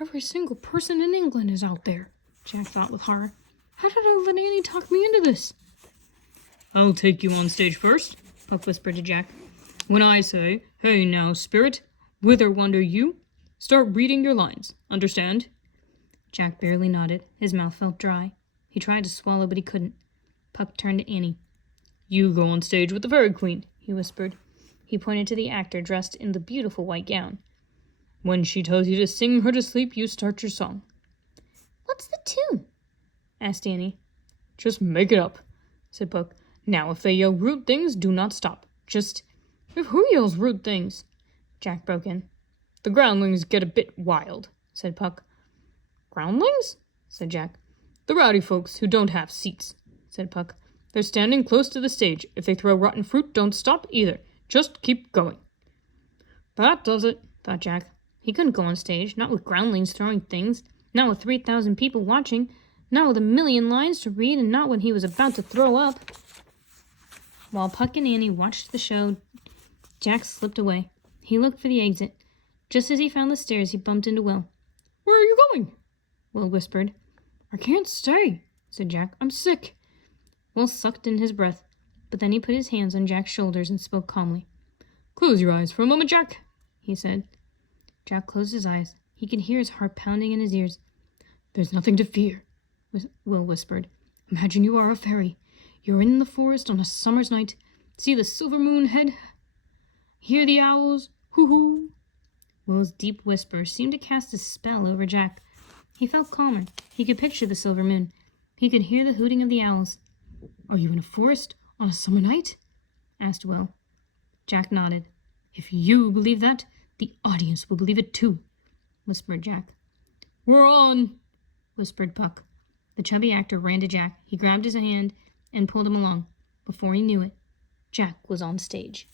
Every single person in England is out there, Jack thought with horror. How did I let Annie talk me into this? I'll take you on stage first, Puck whispered to Jack. When I say, "Hey now, spirit, whither wander you?" start reading your lines. Understand? Jack barely nodded. His mouth felt dry. He tried to swallow, but he couldn't. Puck turned to Annie. You go on stage with the Fairy Queen, he whispered. He pointed to the actor dressed in the beautiful white gown. When she tells you to sing her to sleep, you start your song. What's the tune? Asked Annie. Just make it up, said Puck. Now, if they yell rude things, do not stop. Just, if who yells rude things? Jack broke in. The groundlings get a bit wild, said Puck. Groundlings? Said Jack. The rowdy folks who don't have seats, said Puck. They're standing close to the stage. If they throw rotten fruit, don't stop either. Just keep going. That does it, thought Jack. He couldn't go on stage, not with groundlings throwing things, not with 3,000 people watching, not with a million lines to read, and not when he was about to throw up. While Puck and Annie watched the show, Jack slipped away. He looked for the exit. Just as he found the stairs, he bumped into Will. Where are you going? Will whispered. I can't stay, said Jack. I'm sick. Will sucked in his breath, but then he put his hands on Jack's shoulders and spoke calmly. Close your eyes for a moment, Jack, he said. Jack closed his eyes. He could hear his heart pounding in his ears. There's nothing to fear, Will whispered. Imagine you are a fairy. You're in the forest on a summer's night. See the silver moon head. Hear the owls. Hoo-hoo. Will's deep whisper seemed to cast a spell over Jack. He felt calmer. He could picture the silver moon. He could hear the hooting of the owls. Are you in a forest on a summer night? Asked Will. Jack nodded. If you believe that, the audience will believe it too, whispered Jack. We're on, whispered Puck. The chubby actor ran to Jack. He grabbed his hand and pulled him along. Before he knew it, Jack was on stage.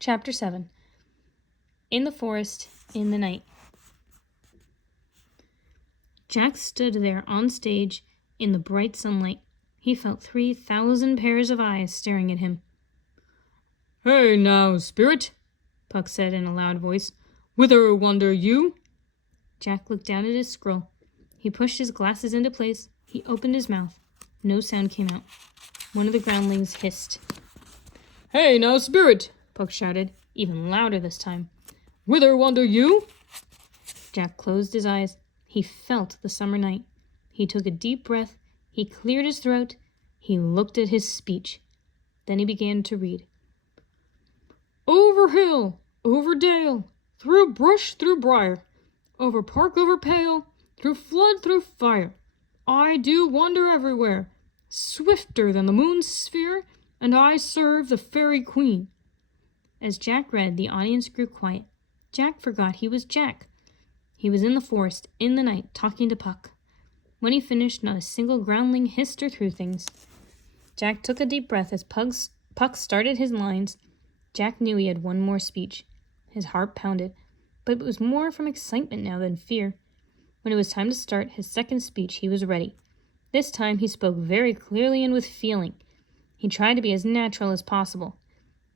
Chapter 7. In the Forest, in the Night. Jack stood there on stage in the bright sunlight. He felt 3,000 pairs of eyes staring at him. Hey now, spirit, Puck said in a loud voice. Whither wander you? Jack looked down at his scroll. He pushed his glasses into place. He opened his mouth. No sound came out. One of the groundlings hissed. Hey now, spirit, Puck shouted, even louder this time. Whither wander you? Jack closed his eyes. He felt the summer night. He took a deep breath. He cleared his throat. He looked at his speech. Then he began to read. Over hill, over dale, through brush, through briar, over park, over pale, through flood, through fire. I do wander everywhere, swifter than the moon's sphere, and I serve the Fairy Queen. As Jack read, the audience grew quiet. Jack forgot he was Jack. He was in the forest, in the night, talking to Puck. When he finished, not a single groundling hissed or threw things. Jack took a deep breath as Puck started his lines. Jack knew he had one more speech. His heart pounded, but it was more from excitement now than fear. When it was time to start his second speech, he was ready. This time he spoke very clearly and with feeling. He tried to be as natural as possible.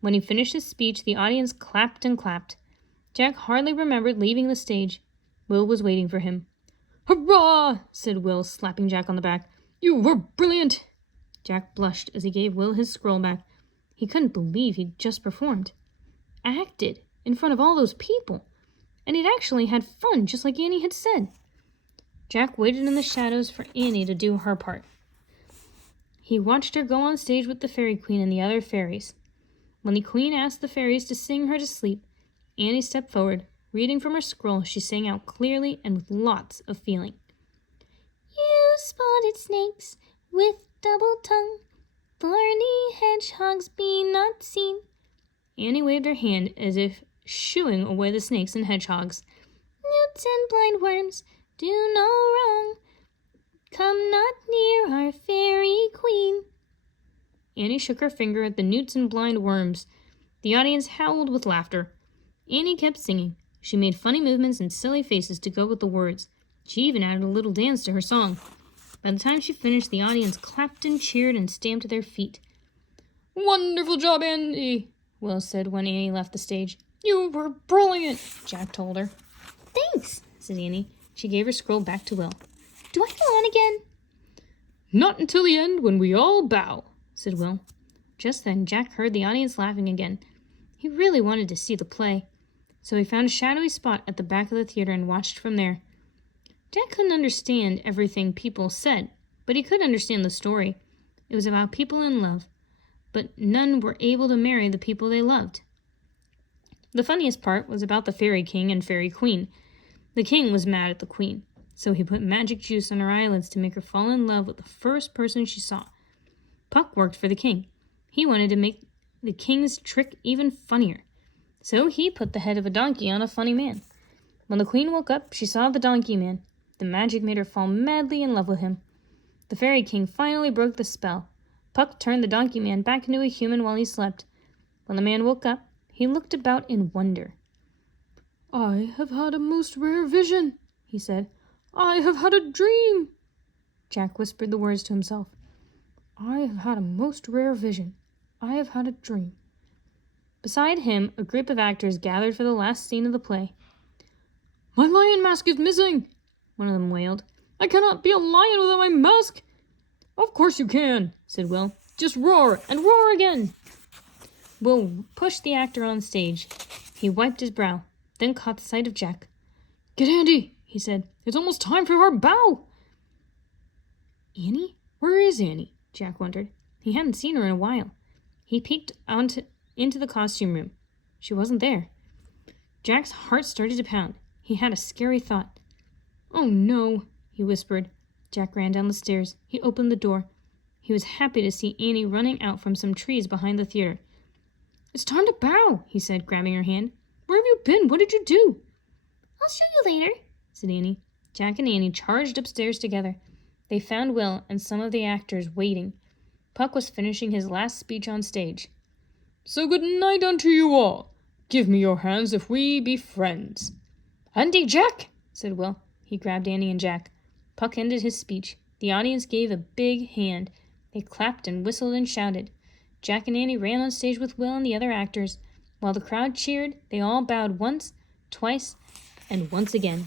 When he finished his speech, the audience clapped and clapped. Jack hardly remembered leaving the stage. Will was waiting for him. Hurrah! Said Will, slapping Jack on the back. You were brilliant! Jack blushed as he gave Will his scroll back. He couldn't believe he'd just performed. Acted in front of all those people. And he'd actually had fun, just like Annie had said. Jack waited in the shadows for Annie to do her part. He watched her go on stage with the Fairy Queen and the other fairies. When the Queen asked the fairies to sing her to sleep, Annie stepped forward. Reading from her scroll, she sang out clearly and with lots of feeling. You spotted snakes with double tongue, thorny hedgehogs be not seen. Annie waved her hand as if shooing away the snakes and hedgehogs. Newts and blind worms do no wrong. Come not near our Fairy Queen. Annie shook her finger at the newts and blind worms. The audience howled with laughter. Annie kept singing. She made funny movements and silly faces to go with the words. She even added a little dance to her song. By the time she finished, the audience clapped and cheered and stamped their feet. Wonderful job, Annie, Will said when Annie left the stage. You were brilliant, Jack told her. Thanks, said Annie. She gave her scroll back to Will. Do I go on again? Not until the end, when we all bow, said Will. Just then Jack heard the audience laughing again. He really wanted to see the play, so he found a shadowy spot at the back of the theater and watched from there. Jack couldn't understand everything people said, but he could understand the story. It was about people in love, but none were able to marry the people they loved. The funniest part was about the Fairy King and Fairy Queen. The king was mad at the queen, so he put magic juice on her eyelids to make her fall in love with the first person she saw. Puck worked for the king. He wanted to make the king's trick even funnier, so he put the head of a donkey on a funny man. When the queen woke up, she saw the donkey man. The magic made her fall madly in love with him. The Fairy King finally broke the spell. Puck turned the donkey man back into a human while he slept. When the man woke up, he looked about in wonder. I have had a most rare vision, he said. I have had a dream. Jack whispered the words to himself. I have had a most rare vision. I have had a dream. Beside him, a group of actors gathered for the last scene of the play. My lion mask is missing, one of them wailed. I cannot be a lion without my mask. Of course you can, said Will. Just roar, and roar again. Will pushed the actor on stage. He wiped his brow, then caught the sight of Jack. Get Andy, he said. It's almost time for our bow. Annie? Where is Annie? Jack wondered. He hadn't seen her in a while. He peeked into the costume room. She wasn't there. Jack's heart started to pound. He had a scary thought. Oh no, he whispered. Jack ran down the stairs. He opened the door. He was happy to see Annie running out from some trees behind the theater. It's time to bow, he said, grabbing her hand. Where have you been? What did you do? I'll show you later, said Annie. Jack and Annie charged upstairs together. They found Will and some of the actors waiting. Puck was finishing his last speech on stage. So good night unto you all. Give me your hands if we be friends. Andy, Jack, said Will. He grabbed Annie and Jack. Puck ended his speech. The audience gave a big hand. They clapped and whistled and shouted. Jack and Annie ran on stage with Will and the other actors. While the crowd cheered, they all bowed once, twice, and once again.